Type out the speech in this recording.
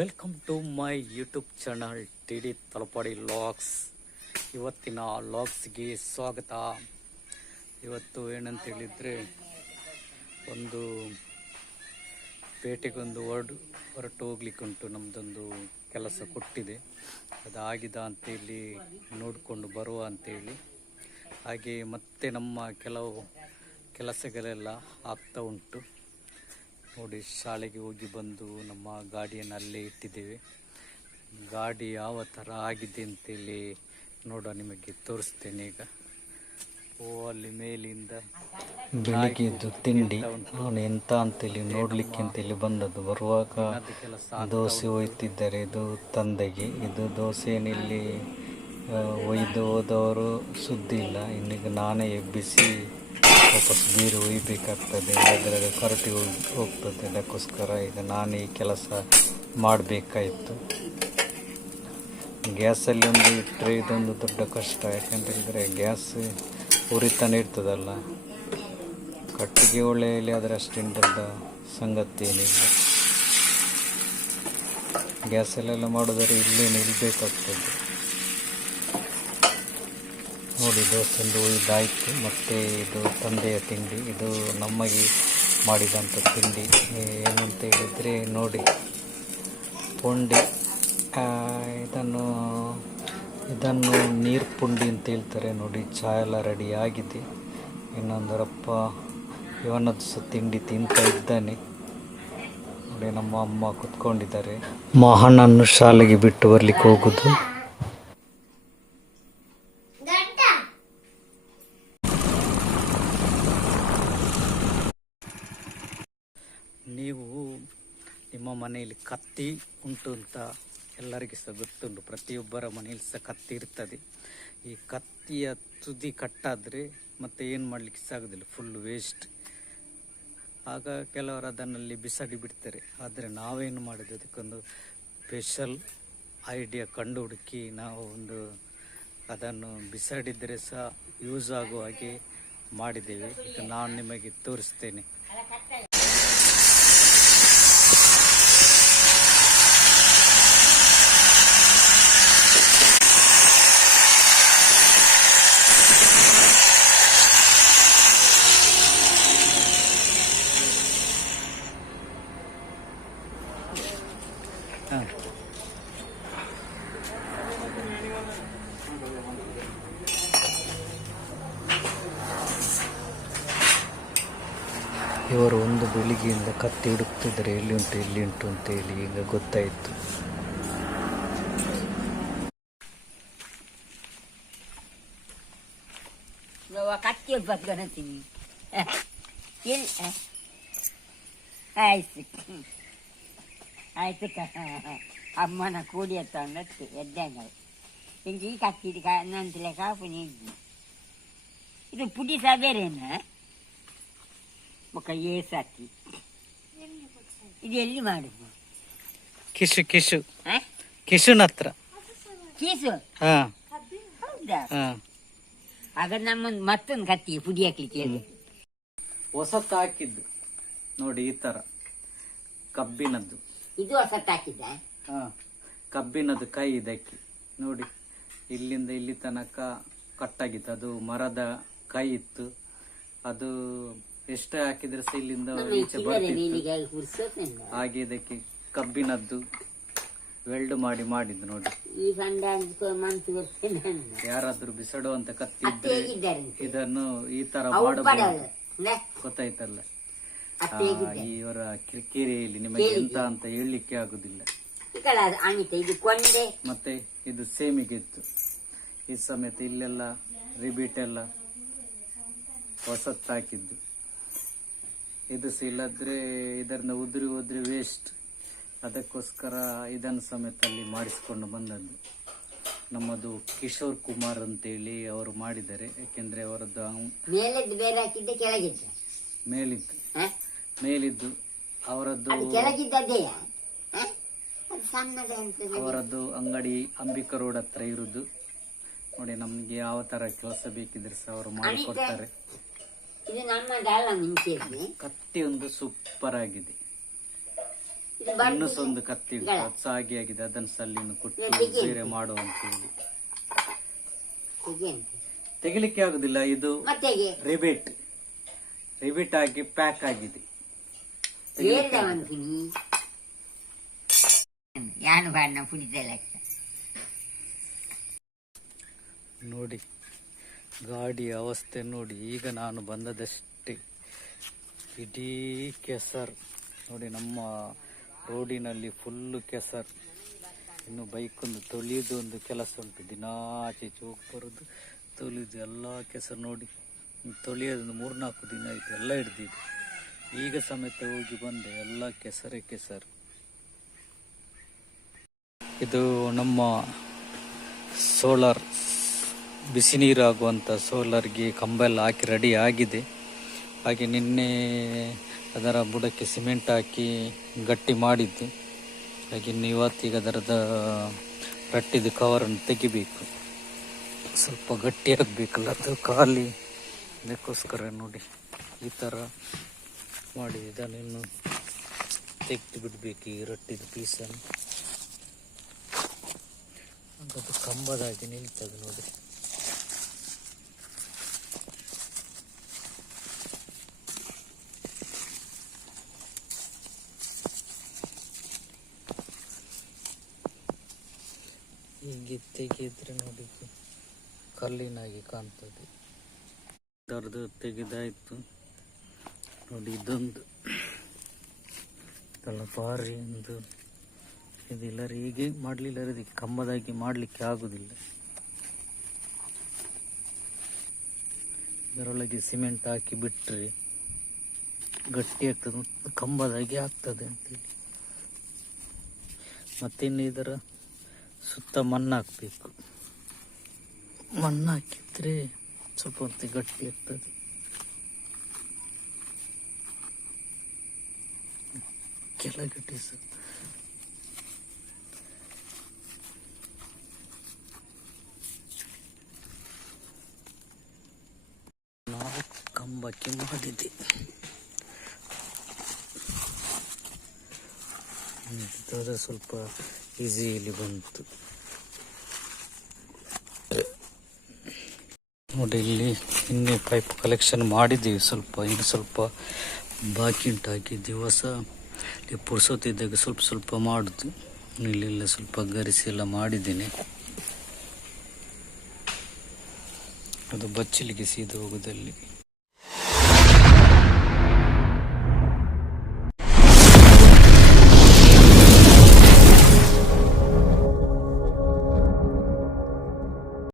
Welcome to my YouTube channel T D Talapady logs ಇವತ್ತಿನ ಲಾಗ್ಸ್ಗೆ ಸ್ವಾಗತ. ಇವತ್ತು ಏನಂತ ಹೇಳಿದರೆ, ಒಂದು ಪೇಟೆಗೊಂದು ಹೊರಡು, ಹೊರಟು ಹೋಗ್ಲಿಕ್ಕೆ ಉಂಟು ನಮ್ಮದೊಂದು ಕೆಲಸ ಕೊಟ್ಟಿದೆ. ಅದಾಗಿದ ಅಂತೇಳಿ ನೋಡಿಕೊಂಡು ಬರುವ ಅಂತೇಳಿ ಹಾಗೆ ಮತ್ತೆ ನಮ್ಮ ಕೆಲವು ಕೆಲಸಗಳೆಲ್ಲ ಆಗ್ತಾ ಉಂಟು. ನೋಡಿ ಶಾಲೆಗೆ ಹೋಗಿ ಬಂದು ನಮ್ಮ ಗಾಡಿಯನ್ನು ಅಲ್ಲೇ ಇಟ್ಟಿದ್ದೇವೆ. ಗಾಡಿ ಯಾವ ಥರ ಆಗಿದೆ ಅಂತೇಳಿ ನೋಡ ನಿಮಗೆ ತೋರಿಸ್ತೇನೆ ಈಗ. ಓ ಅಲ್ಲಿ ಮೇಲಿಂದ ಬೆಳಿಗ್ಗೆದ್ದು ತಿಂಡಿ. ನಾನು ಎಂತ ಅಂತೇಳಿ ನೋಡಲಿಕ್ಕೆ ಅಂತೇಳಿ ಬಂದದ್ದು. ಬರುವಾಗ ದೋಸೆ ಒಯ್ತಿದ್ದಾರೆ. ಇದು ತಂದೆಗೆ. ಇದು ದೋಸೆನಿಲ್ಲಿ ಒಯ್ದು ಹೋದವರು ಸುದ್ದಿ ಇಲ್ಲ ಇನ್ನೀಗ ನಾನೇ ಎಬ್ಬಿಸಿ ವಾಪಸ್ ನೀರು ಒಯ್ಬೇಕಾಗ್ತದೆ ಅದರಲ್ಲಿ ಕರಟಿ ಹೋಗಿ, ಹೋಗ್ತದೆ. ಅದಕ್ಕೋಸ್ಕರ ಈಗ ನಾನು ಈ ಕೆಲಸ ಮಾಡಬೇಕಾಯಿತು. ಗ್ಯಾಸಲ್ಲಿ ಒಂದು ಇಟ್ಟರೆ ಇದೊಂದು ದೊಡ್ಡ ಕಷ್ಟ. ಯಾಕಂತ ಹೇಳಿದರೆ ಗ್ಯಾಸ್ ಉರಿತಾನೆ ಇರ್ತದಲ್ಲ. ಕಟ್ಟಿಗೆ ಒಳ್ಳೆಯಲ್ಲಿ ಆದರೆ ಅಷ್ಟೇನು ದೊಡ್ಡ ಸಂಗತಿ ಏನಿಲ್ಲ. ಗ್ಯಾಸಲ್ಲೆಲ್ಲ ಮಾಡಿದರೆ ಇಲ್ಲೇ ನಿಲ್ಬೇಕಾಗ್ತದೆ ನೋಡಿ ದೋಸ್ತಂದು ಇದಾಯಿತು. ಮತ್ತು ಇದು ತಂದೆಯ ತಿಂಡಿ, ಇದು ನಮಗೆ ಮಾಡಿದಂಥ ತಿಂಡಿ. ಏನಂತ ಹೇಳಿದರೆ, ನೋಡಿ, ಪುಂಡಿ. ಇದನ್ನು ಇದನ್ನು ನೀರು ಪುಂಡಿ ಅಂತ ಹೇಳ್ತಾರೆ. ನೋಡಿ ಚಹಾ ಎಲ್ಲ ರೆಡಿ ಆಗಿದೆ. ಇನ್ನೊಂದರಪ್ಪ, ಇವನದ್ದು ಸಹ ತಿಂಡಿ ತಿಂತಾ ಇದ್ದಾನೆ. ನೋಡಿ, ನಮ್ಮ ಅಮ್ಮ ಕುತ್ಕೊಂಡಿದ್ದಾರೆ. ಮಹಣ್ಣನ್ನು ಶಾಲೆಗೆ ಬಿಟ್ಟು ಬರಲಿಕ್ಕೆ ಹೋಗುದು. ನೀವು ನಿಮ್ಮ ಮನೆಯಲ್ಲಿ ಕತ್ತಿ ಉಂಟು ಅಂತ ಎಲ್ಲರಿಗೂ ಸಹ ಗೊತ್ತುಂಟು. ಪ್ರತಿಯೊಬ್ಬರ ಮನೆಯಲ್ಲಿ ಸಹ ಕತ್ತಿ ಇರ್ತದೆ. ಈ ಕತ್ತಿಯ ತುದಿ ಕಟ್ಟಾದರೆ ಮತ್ತೆ ಏನು ಮಾಡಲಿಕ್ಕೆ ಸಹ ಆಗೋದಿಲ್ಲ. ಫುಲ್ ವೇಸ್ಟ್ ಆಗ ಕೆಲವರು ಅದನ್ನಲ್ಲಿ ಬಿಸಾಡಿ ಬಿಡ್ತಾರೆ. ಆದರೆ ನಾವೇನು ಮಾಡಿದ್ವಿ ಅದಕ್ಕೊಂದು ಸ್ಪೆಷಲ್ ಐಡಿಯಾ ಕಂಡು ಹುಡುಕಿ ನಾವು ಒಂದು ಅದನ್ನು ಬಿಸಾಡಿದರೆ ಸಹ ಯೂಸ್ ಆಗುವ ಹಾಗೆ ಮಾಡಿದ್ದೇವೆ. ನಾನು ನಿಮಗೆ ತೋರಿಸ್ತೇನೆ. ಇವರು ಒಂದು ಬೆಳಿಗ್ಗೆಯಿಂದ ಕತ್ತಿ ಹುಡುಕ್ತಿದ್ದಾರೆ. ಎಲ್ಲಿ ಉಂಟು ಎಲ್ಲಿ ಉಂಟು ಅಂತ ಹೇಳಿ ಈಗ ಗೊತ್ತಾಯಿತು. ಕತ್ತಿ ಎಲ್ಲಿ? ಆಯ್ತು. ಆಯ್ತು ಕ. ಅಮ್ಮನ ಕೂಡಿ ತಂದತ್ತು ಎದ್ದಂಗ ಹಿಂಗೆ ಈ ಕತ್ತಿ ನಂತಲೇ ಕಾಪು ನೀ ಇದು ಪುಡಿ ಸಹ ಬೇರೆನ? ಮುಖ ಏಸಾಕಿ ಇದು ಎಲ್ಲಿ ಮಾಡುದು? ಕಿಶು ಕಿಶು. ಆ? ಕಿಶುನ ಹತ್ರ. ಕೀಸು ಹಾಂ. ಹೌದಾ? ಹಾಂ. ಆಗ ನಮ್ಮ ಮತ್ತೊಂದು ಕತ್ತಿ ಪುಡಿ ಹಾಕ್ಲಿಕ್ಕೆ ಹೊಸತ್ತು ಹಾಕಿದ್ದು ನೋಡಿ ಈ ಥರ ಕಬ್ಬಿನದ್ದು. ಇದು ಹೊಸತ್ ಹಾಕಿದ್ದೆ ಹಾಂ ಕಬ್ಬಿನದ್ದು ಕೈ ಇದಕ್ಕೆ. ನೋಡಿ ಇಲ್ಲಿಂದ ಇಲ್ಲಿ ತನಕ ಕಟ್ಟಾಗಿತ್ತು. ಅದು ಮರದ ಕೈ ಇತ್ತು. ಅದು ಎಷ್ಟೇ ಹಾಕಿದ್ರೆ ಸಹ ಇಲ್ಲಿಂದ ಈಚೆ ಬರ್ತಿತ್ತು. ನೀಲಿಗೆ ಹಾಗೆ ಇದಕ್ಕೆ ಕಬ್ಬಿನದ್ದು ವೆಲ್ಡ್ ಮಾಡಿ ಮಾಡಿದ್ದು ನೋಡಿ. ಈ ಸಂಡ ಮಂತು ಬರ್ತೇನೆ ಯಾರಾದ್ರೂ ಬಿಸಾಡುವಂತ ಕತ್ತಿ ಅತ್ತೆ ಇದ್ರೆ ಹೇಗಿದ್ದಾರೆ ಇದನ್ನು ಈ ತರ ಮಾಡಬಹುದು ಗೊತ್ತಾಯ್ತಲ್ಲ. ಇವರ ಕಿರಿಕಿರಿಯಲ್ಲಿ ನಿಮಗೆ ಎಂತ ಅಂತ ಹೇಳಲಿಕ್ಕೆ ಆಗುದಿಲ್ಲ. ಇದು ಕೊಂಡೆ. ಮತ್ತೆ ಇದು ಸೇಮಿಗೆ ಇತ್ತು. ಈ ಸಮೇತ ಇಲ್ಲೆಲ್ಲ ರಿಬೀಟ್ ಎಲ್ಲ ಹೊಸತ್ತಾಕಿದ್ದು ಇದು ಸಹ ಇಲ್ಲದ್ರೆ ಇದರಿಂದ ಉದುರಿ ಉದುರಿ ವೇಸ್ಟ್ ಅದಕ್ಕೋಸ್ಕರ ಇದನ್ನು ಸಮೇತ ಅಲ್ಲಿ ಮಾಡಿಸಿಕೊಂಡು ಬಂದದ್ದು. ನಮ್ಮದು ಕಿಶೋರ್ ಕುಮಾರ್ ಅಂತೇಳಿ ಅವರು ಮಾಡಿದ್ದಾರೆ. ಯಾಕೆಂದ್ರೆ ಅವರದ್ದು ಮೇಲಿತ್ತು ಮೇಲೆದ್ದು ಮೇಲಿದ್ದು ಅವರದ್ದು ಅವರದ್ದು ಅಂಗಡಿ ಅಂಬಿಕಾ ರೋಡ್ ಹತ್ರ ಇರುದು. ನೋಡಿ ನಮ್ಗೆ ಯಾವ ತರ ಕೆಲಸ ಬೇಕಿದ್ರೆ ಸಹ ಅವರು ಮಾಡಿಕೊಡ್ತಾರೆ ಕತ್ತಿ ಒಂದು ಸೂಪರ್ ಆಗಿದೆ. ಇನ್ನೂ ಸಹ ಒಂದು ಕತ್ತಿ ಉಂಟು. ಸಾಗಿ ಆಗಿದೆ. ಅದನ್ನು ಸಲ್ಲಿನ ಕೊಟ್ಟು ಬೇರೆ ಮಾಡುವಂತ ಹೇಳಿ. ತೆಗಿಲಿಕ್ಕೆ ಆಗುದಿಲ್ಲ. ಇದು ರಿಬೇಟ್ ರಿಬೇಟ್ ಆಗಿ ಪ್ಯಾಕ್ ಆಗಿದೆ. ಯಾನು ನೋಡಿ ಗಾಡಿಯ ಅವಸ್ಥೆ ನೋಡಿ, ಈಗ ನಾನು ಬಂದದಷ್ಟೇ. ಇಡೀ ಕೆಸರ್. ನೋಡಿ, ನಮ್ಮ ರೋಡಿನಲ್ಲಿ ಫುಲ್ಲು ಕೆಸರ್. ಇನ್ನು ಬೈಕೊಂದು ತೊಳೆಯೋದು ಒಂದು ಕೆಲಸ ಉಂಟು. ದಿನಾಚೆ ಹೋಗಿ ಬರೋದು ತೊಳೆಯೋದು ಎಲ್ಲ ಕೆಸರು ನೋಡಿ. ತೊಳೆಯೋದು ಮೂರ್ನಾಲ್ಕು ದಿನ ಆಯಿತು, ಎಲ್ಲ ಈಗ ಸಮೇತ ಹೋಗಿ ಬಂದೆ, ಎಲ್ಲ ಕೆಸರೇ ಕೆಸರು. ಇದು ನಮ್ಮ ಸೋಲಾರ್, ಬಿಸಿ ನೀರು ಆಗುವಂಥ ಸೋಲಾರ್ಗೆ ಕಂಬ ಎಲ್ಲ ಹಾಕಿ ರೆಡಿ ಆಗಿದೆ. ಹಾಗೆ ನಿನ್ನೆ ಅದರ ಬುಡಕ್ಕೆ ಸಿಮೆಂಟ್ ಹಾಕಿ ಗಟ್ಟಿ ಮಾಡಿದ್ದು. ಹಾಗೆ ಇವತ್ತೀಗ ಅದರದ ರಟ್ಟಿದ ಕವರನ್ನು ತೆಗಿಬೇಕು. ಸ್ವಲ್ಪ ಗಟ್ಟಿಯಾಗಬೇಕಲ್ಲ ಅದು ಖಾಲಿ. ಅದಕ್ಕೋಸ್ಕರ ನೋಡಿ, ಈ ಥರ ಮಾಡಿ ಇದನ್ನು ತೆಗೆದು ಬಿಡಬೇಕು ಈ ರೊಟ್ಟಿದ ಪೀಸನ್ನು ಅದು ಕಂಬದಾಗಿ ನಿಲ್ತದೆ ನೋಡಿ. ಹೀಗೆ ತೆಗೆದ್ರೆ ನೋಡಿ ಕಲ್ಲಿನಾಗಿ ಕಾಣ್ತದೆ. ದರ್ದು ತೆಗೆದಾಯ್ತು. ನೋಡಿ ಇದೊಂದು. ಇದೆಲ್ಲ ಭಾರಿ ಒಂದು ಇದಿಲ್ಲ ಹೀಗೆ ಮಾಡಲಿಲ್ಲ ಇದಕ್ಕೆ ಕಂಬದಾಗಿ ಮಾಡಲಿಕ್ಕೆ ಆಗೋದಿಲ್ಲ. ಇದರೊಳಗೆ ಸಿಮೆಂಟ್ ಹಾಕಿ ಬಿಟ್ಟರೆ ಗಟ್ಟಿ ಆಗ್ತದೆ ಮತ್ತು ಕಂಬದಾಗಿ ಆಗ್ತದೆ ಅಂತೇಳಿ. ಮತ್ತಿನ್ನು ಇದರ ಸುತ್ತ ಮಣ್ಣು ಹಾಕಬೇಕು. ಮಣ್ಣು ಹಾಕಿದರೆ ಸ್ವಲ್ಪ ಹೊತ್ತು ಗಟ್ಟಿ ಆಗ್ತದೆ. ಕೆಳಗಡೆ ಸರ್ ನಾವು ಕಂಬಕ್ಕೆ ಮಾಡಿದೆ ಇದಾದ್ರೆ ಸ್ವಲ್ಪ ಈಸಿಯಲ್ಲಿ ಬಂತು. ನೋಡಿ, ಇಲ್ಲಿ ಇನ್ನೇ ಪೈಪ್ ಕಲೆಕ್ಷನ್ ಮಾಡಿದ್ದೀವಿ. ಸ್ವಲ್ಪ, ಇನ್ನು ಸ್ವಲ್ಪ ಬಾಕಿ ಉಂಟಾಗಿ ದಿವಸ ಪುರ್ಸೊತ್ತಿದ್ದಾಗ ಸ್ವಲ್ಪ ಸ್ವಲ್ಪ ಮಾಡುದು. ಇಲ್ಲೆಲ್ಲ ಸ್ವಲ್ಪ ಗರಿಸಿ ಎಲ್ಲ ಮಾಡಿದ್ದೀನಿ. ಅದು ಬಚ್ಚಲಿಗೆ ಸೀದು ಹೋಗುದಲ್ಲಿ.